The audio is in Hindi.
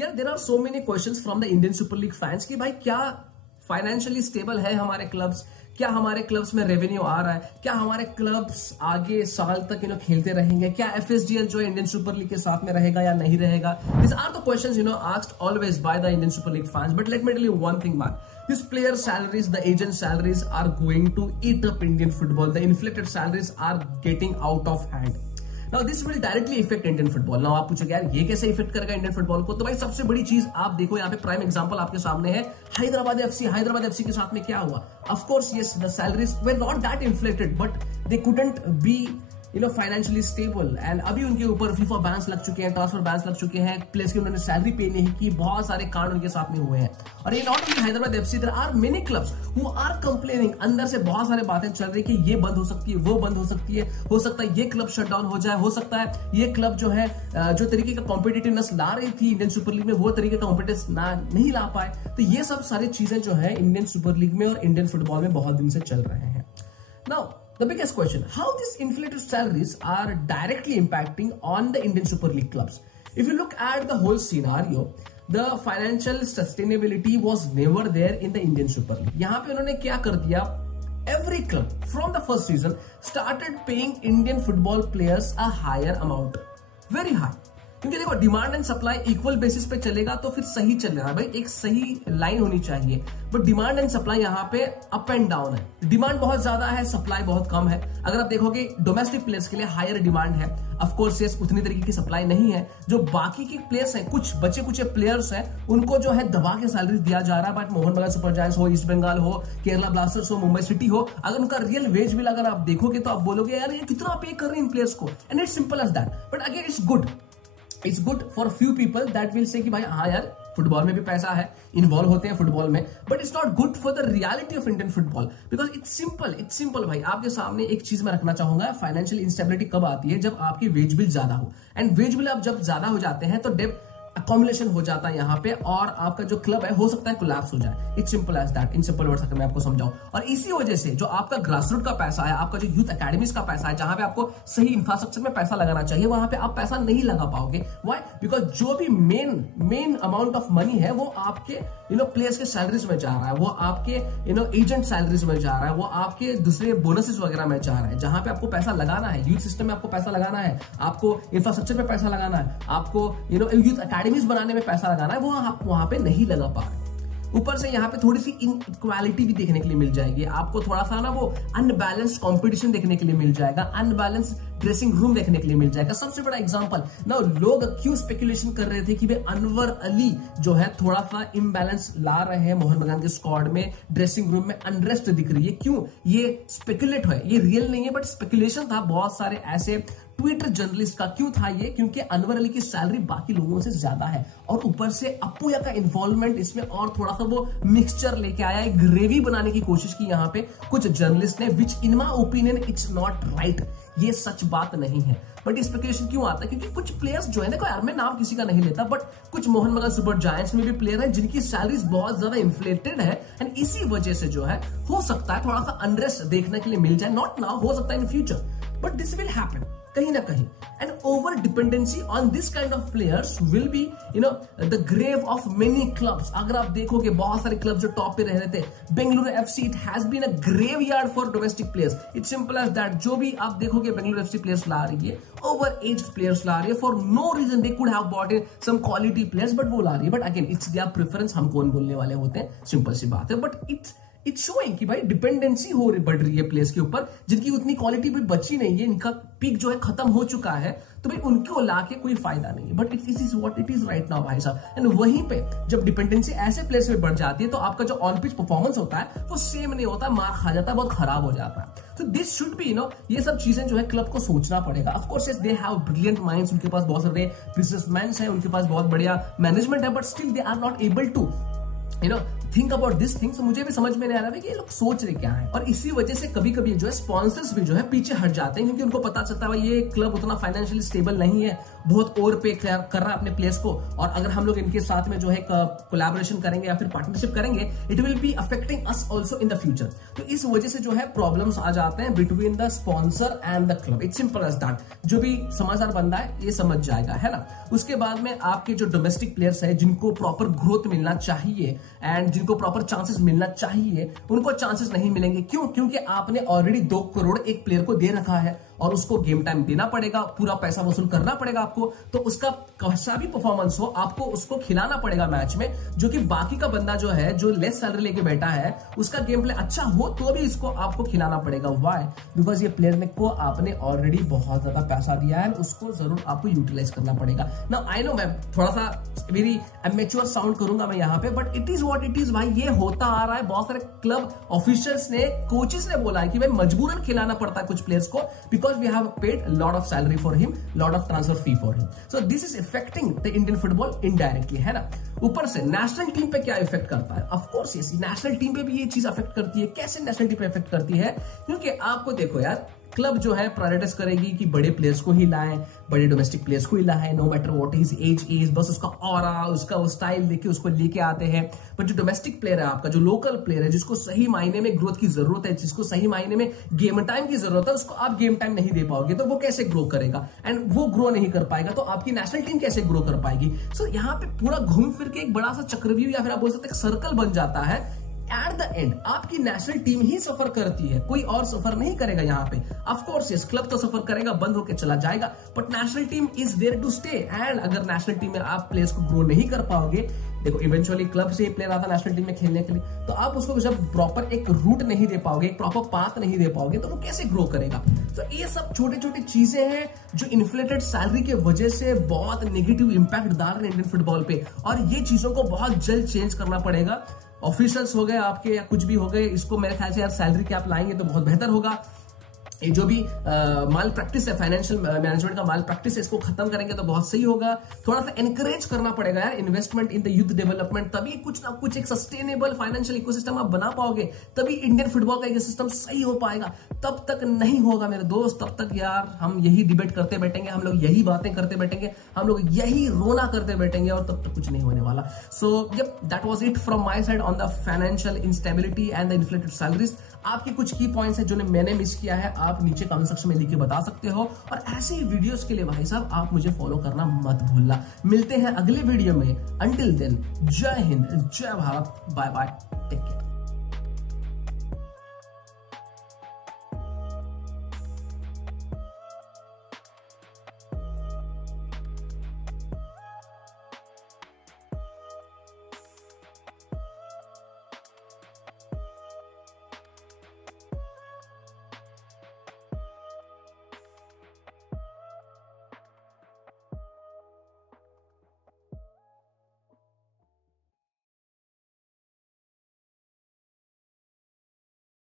यार there are so many questions from the Indian Super League fans कि भाई क्या फाइनेंशियली स्टेबल है हमारे क्लब्स, क्या हमारे क्लब्स में रेवेन्यू आ रहा है, क्या हमारे क्लब्स आगे साल तक खेलते रहेंगे, क्या एफएसडीएल जो है इंडियन सुपर लीग के साथ में रहेगा या नहीं रहेगा. This are the questions asked always by the Indian Super League fans. But let me tell you one thing man, these player salaries, the agent salaries are going to eat up Indian football. The inflated salaries are getting out of hand. Now this will directly affect Indian football. Now आप पूछोगे यार ये कैसे इफेक्ट करेगा इंडियन फुटबॉल को. तो भाई सबसे बड़ी चीज आप देखो, यहाँ पे प्राइम एग्जांपल आपके सामने है हैदराबाद एफसी के साथ में क्या हुआ. Of course yes, the salaries were not that inflated but they couldn't be financially stable. And अभी उनके ऊपर फीफा बैन्स लग चुके हैं, ट्रांसफर बैन्स लग चुके हैं, प्लेयर्स की उन्होंने सैलरी पे नहीं की, बहुत सारे कांड उनके साथ में हुए हैं. और ये not only Hyderabad FC, there are many clubs who are complaining. अंदर से बहुत सारे बातें चल रही कि ये बंद हो सकती है, वो बंद हो सकती है, हो सकता है ये क्लब शट डाउन हो जाए, हो सकता है ये क्लब जो है जो तरीके का कॉम्पिटिटिवनेस ला रही थी इंडियन सुपर लीग में वो तरीके का कॉम्पिटिटिवनेस नहीं ला पाए. तो ये सब सारी चीजें जो है इंडियन सुपर लीग में और इंडियन फुटबॉल में बहुत दिन से चल रहे हैं. Now the biggest question, how these inflated salaries are directly impacting on the Indian Super League clubs. If you look at the whole scenario, the financial sustainability was never there in the Indian Super League. यहाँ पे उन्होंने क्या कर दिया, every club from the first season started paying Indian football players a higher amount, very high. क्योंकि देखो demand and supply equal basis पे चलेगा तो फिर सही चलेगा भाई, एक सही लाइन होनी चाहिए. बट डिमांड एंड सप्लाई यहाँ पे अप एंड डाउन है. डिमांड बहुत ज्यादा है, सप्लाई बहुत कम है. अगर आप देखोगे डोमेस्टिक प्लेयर्स के लिए हायर डिमांड है, ऑफ कोर्स यस उतनी तरीके की सप्लाई नहीं है. जो बाकी के प्लेयर्स हैं, कुछ बचे कुछ प्लेयर्स हैं, उनको जो है दबा के सैलरी दिया जा रहा है. बट मोहन बगान सुपर जायंट्स हो, ईस्ट बंगाल हो, केरला ब्लास्टर्स हो, मुंबई सिटी हो, अगर उनका रियल वेज बिल अगर आप देखोगे तो आप बोलोगे यार ये कितना पे कर रहे हैं इन प्लेयर्स को. And it's simple as that. But again it's good for few people that will say कि भाई हाँ यार फुटबॉल में भी पैसा है, इन्वॉल्व होते हैं फुटबॉल में. But it's not good for the reality of Indian football because it's simple भाई. आपके सामने एक चीज मैं रखना चाहूंगा, फाइनेंशियल इंस्टेबिलिटी कब आती है, जब आपकी वेज बिल ज्यादा हो. एंड वेज बिल आप जब ज्यादा हो जाते हैं तो डेब्ट अकोमुलेशन हो जाता है यहाँ पे और आपका जो क्लब है हो सकता है कोलैप्स हो जाए. It's simple as that. In simple words मैं आपको समझाऊं. और इसी वजह से जो आपका ग्रासरूट का पैसा है, आपका जो यूथ एकेडमीज का पैसा है, जहां पे आपको सही इंफ्रास्ट्रक्चर में पैसा लगाना चाहिए, वहां पे आप पैसा नहीं लगा पाओगे. व्हाई? बिकॉज जो भी मेन अमाउंट ऑफ मनी है वो आपके प्लेयर्स के सैलरीज में जा रहा है, वो आपके एजेंट सैलरीज में जा रहा है, वो आपके दूसरे बोनसेस वगैरह में जा रहा है. जहां पे आपको पैसा लगाना है, यूथ सिस्टम में आपको पैसा लगाना है, आपको इंफ्रास्ट्रक्चर में पैसा लगाना है, आपको यूथ एकेडमीज बनाने में पैसा लगाना है, वो आप वहां पे नहीं लगा पा रहे. ऊपर से यहाँ पे थोड़ी सी इनइक्वालिटी भी देखने के लिए मिल जाएगी आपको, थोड़ा सा ना वो अनबैलेंस्ड कंपटीशन देखने के लिए मिल जाएगा, अनबैलेंस्ड ड्रेसिंग रूम देखने के लिए मिल जाएगा. सबसे बड़ा एग्जांपल ना, लोग क्यों स्पेकुलेशन कर रहे थे कि भाई अनवर अली जो है थोड़ा सा इम्बैलेंस ला रहे हैं मोहन बगान के स्क्वाड में, ड्रेसिंग रूम में अनरेस्ट दिख रही है. क्यों? ये स्पेकुलेट है, ये रियल नहीं है बट स्पेकुलेशन था बहुत सारे ऐसे ट्विटर जर्नलिस्ट का. क्यों था ये? क्योंकि अनवर अली की सैलरी बाकी लोगों से ज्यादा है और ऊपर से अप्पू या का इन्वॉल्वमेंट इसमें और थोड़ा सा वो मिक्सचर लेके आया, एक ग्रेवी बनाने की कोशिश की यहाँ पे कुछ जर्नलिस्ट ने, which in my opinion it's not right. ये सच बात नहीं है. बट स्पेकुलेशन क्यों आता है? क्योंकि कुछ प्लेयर्स जो है, देखो यार मैं नाम किसी का नहीं लेता, बट कुछ मोहन बगान सुपर जायंट्स में भी प्लेयर है जिनकी सैलरीज बहुत ज्यादा इन्फ्लेटेड है. एंड इसी वजह से जो है हो सकता है थोड़ा सा अनरेस्ट देखने के लिए मिल जाए. नॉट नाउ, हो सकता है in future, but this will happen कहीं ना कहीं. And over dependency on this kind of players will be the grave of many clubs. अगर आप देखोगे बहुत सारे क्लब्स जो टॉप पे रह रहे थे, Bengaluru FC, it has been a graveyard for domestic players. It's simple as that. जो भी आप देखोगे बेंगलुरु एफसी प्लेयर्स ला रही है, ओवर एज्ड प्लेयर्स ला रही है for no reason. They could have bought in some quality players but वो ला रही है. But again it's their preference, हम कौन बोलने वाले होते हैं, सिंपल सी बात है. बट इट्स शोइंग कि भाई डिपेंडेंसी बढ़ रही है प्लेयर्स के ऊपर जिनकी उतनी क्वालिटी भी बची नहीं है, इनका पीक जो है खत्म हो चुका है. तो भाई उनको लाके कोई फायदा नहीं है. But it is what it is right now भाई साहब. एंड वहीं पे जब डिपेंडेंसी ऐसे प्लेयर्स में बढ़ जाती है तो आपका जो ऑन पिच परफॉर्मेंस होता है वो सेम नहीं होता, मार खा जाता है, बहुत खराब हो जाता है. तो दिस शुड बी ये सब चीजें जो है क्लब को सोचना पड़ेगा. Of course they have brilliant minds, उनके पास बहुत सारे बिजनेसमैन हैं, उनके पास बहुत बढ़िया मैनेजमेंट है, but still they are not able to think about this thing. मुझे भी समझ में नहीं आ रहा है कि ये लोग सोच रहे क्या है। और इसी वजह से कभी कभी जो है स्पॉन्सर्स भी जो है पीछे हट जाते हैं, क्योंकि उनको पता चलता है ये क्लब उतना फाइनेंशियली स्टेबल नहीं है, बहुत ओवर पे कर रहा है अपने प्लेयर्स को, और अगर हम लोग इनके साथ में जो है कोलैबोरेशन करेंगे या फिर पार्टनरशिप करेंगे, it will be affecting us also in the future. तो इस वजह से जो है प्रॉब्लम्स आ जाते हैं between the sponsor and the club. It's simple as that. जो भी समझदार बंदा है ये समझ जाएगा, है ना। उसके बाद में आपके जो डोमेस्टिक प्लेयर्स है जिनको प्रॉपर ग्रोथ मिलना चाहिए एंड जिनको प्रॉपर चांसेस मिलना चाहिए, उनको चांसेस नहीं मिलेंगे। क्यों? क्योंकि आपने ऑलरेडी 2 करोड़ एक प्लेयर को दे रखा है और उसको गेम टाइम देना पड़ेगा, पूरा पैसा वसूल करना पड़ेगा आपको। तो उसका कैसा भी परफॉर्मेंस हो, आपको उसको खिलाना पड़ेगा मैच में, जो कि बाकी का बंदा जो है जो लेस सैलरी लेके बैठा है उसका गेम प्ले अच्छा हो तो भी इसको आपको खिलाना पड़ेगा। व्हाई? बिकॉज ये प्लेयर में को आपने ऑलरेडी बहुत ज्यादा पैसा दिया है, उसको जरूर आपको यूटिलाइज करना पड़ेगा। नाउ आई नो मैं थोड़ा सा मेरी अमेच्योर साउंड करूंगा मैं यहाँ पे, but it is what it is भाई। ये होता आ रहा है। बहुत सारे क्लब ऑफिशियल्स ने, कोचेस ने बोला है कि भाई मजबूरन खिलाना पड़ता है कुछ प्लेयर्स को, because we have paid lot of salary for him, lot of transfer fee for him. So this is affecting the Indian football indirectly, है ना। ऊपर से नेशनल टीम पे क्या इफेक्ट करता है? Of course yes, national team पे भी ये चीज अफेक्ट करती है। कैसे नेशनल टीम पे इफेक्ट करती है? क्योंकि आपको देखो यार, क्लब जो है प्रायोरिटाइज करेगी कि बड़े प्लेयर्स को ही लाएं, बड़े डोमेस्टिक प्लेयर्स को ही लाएं, no matter what his age is, बस उसका ऑरा, उसका वो स्टाइल देख के उसको लेके आते हैं। बट जो डोमेस्टिक प्लेयर है आपका, जो लोकल प्लेयर है, जिसको सही मायने में ग्रोथ की जरूरत है, जिसको सही मायने में गेम टाइम की जरूरत है, उसको आप गेम टाइम नहीं दे पाओगे तो वो कैसे ग्रो करेगा? एंड वो ग्रो नहीं कर पाएगा तो आपकी नेशनल टीम कैसे ग्रो कर पाएगी? सो यहाँ पे पूरा घूम फिर के एक बड़ा सा चक्रव्यूह या फिर आप बोल सकते हैं सर्कल बन जाता है। एट द एंड आपकी नेशनल टीम ही सफर करती है, कोई और सफर नहीं करेगा यहाँ पे। ऑफ कोर्स यस, क्लब तो सफर करेगा, बंद होकर चला जाएगा, but national team is there to stay. And अगर नेशनल टीम में आप प्लेयर्स को ग्रो नहीं कर पाओगे, देखो इवेंचुअली क्लब से ही प्लेयर आता है नेशनल टीम में खेलने के लिए, तो आप उसको जब प्रॉपर एक रूट नहीं दे पाओगे, एक प्रॉपर पाथ नहीं दे पाओगे, तो वो कैसे ग्रो करेगा? तो ये सब छोटे छोटे चीजें हैं जो इन्फ्लेटेड सैलरी के वजह से बहुत नेगेटिव इंपैक्ट डाल रहे हैं इंडियन फुटबॉल पे, और ये चीजों को बहुत जल्द चेंज करना पड़ेगा। ऑफिशियल्स हो गए आपके या कुछ भी हो गए, इसको मेरे ख्याल से यार सैलरी कैप लाएंगे तो बहुत बेहतर होगा। ये जो भी माल प्रैक्टिस है, फाइनेंशियल मैनेजमेंट का माल प्रैक्टिस है, इसको खत्म करेंगे तो बहुत सही होगा। थोड़ा सा एनकरेज करना पड़ेगा यार investment in the youth development, तभी कुछ ना कुछ एक सस्टेनेबल फाइनेंशियल इकोसिस्टम आप बना पाओगे, तभी इंडियन फुटबॉल का इकोसिस्टम सही हो पाएगा। तब तक नहीं होगा मेरे दोस्त, तब तक यार हम यही डिबेट करते बैठेंगे, हम लोग यही बातें करते बैठेंगे, हम लोग यही रोना करते बैठेंगे, और तब तक कुछ नहीं होने वाला। So that was it from my side on the financial instability and the inflated salaries. आपके कुछ की पॉइंट्स है जो मैंने मिस किया है, आप नीचे कमेंट सेक्शन में लिख के बता सकते हो। और ऐसे ही वीडियोस के लिए भाई साहब आप मुझे फॉलो करना मत भूलना। मिलते हैं अगले वीडियो में। अंटिल देन, जय हिंद, जय Bharat, bye bye, take care.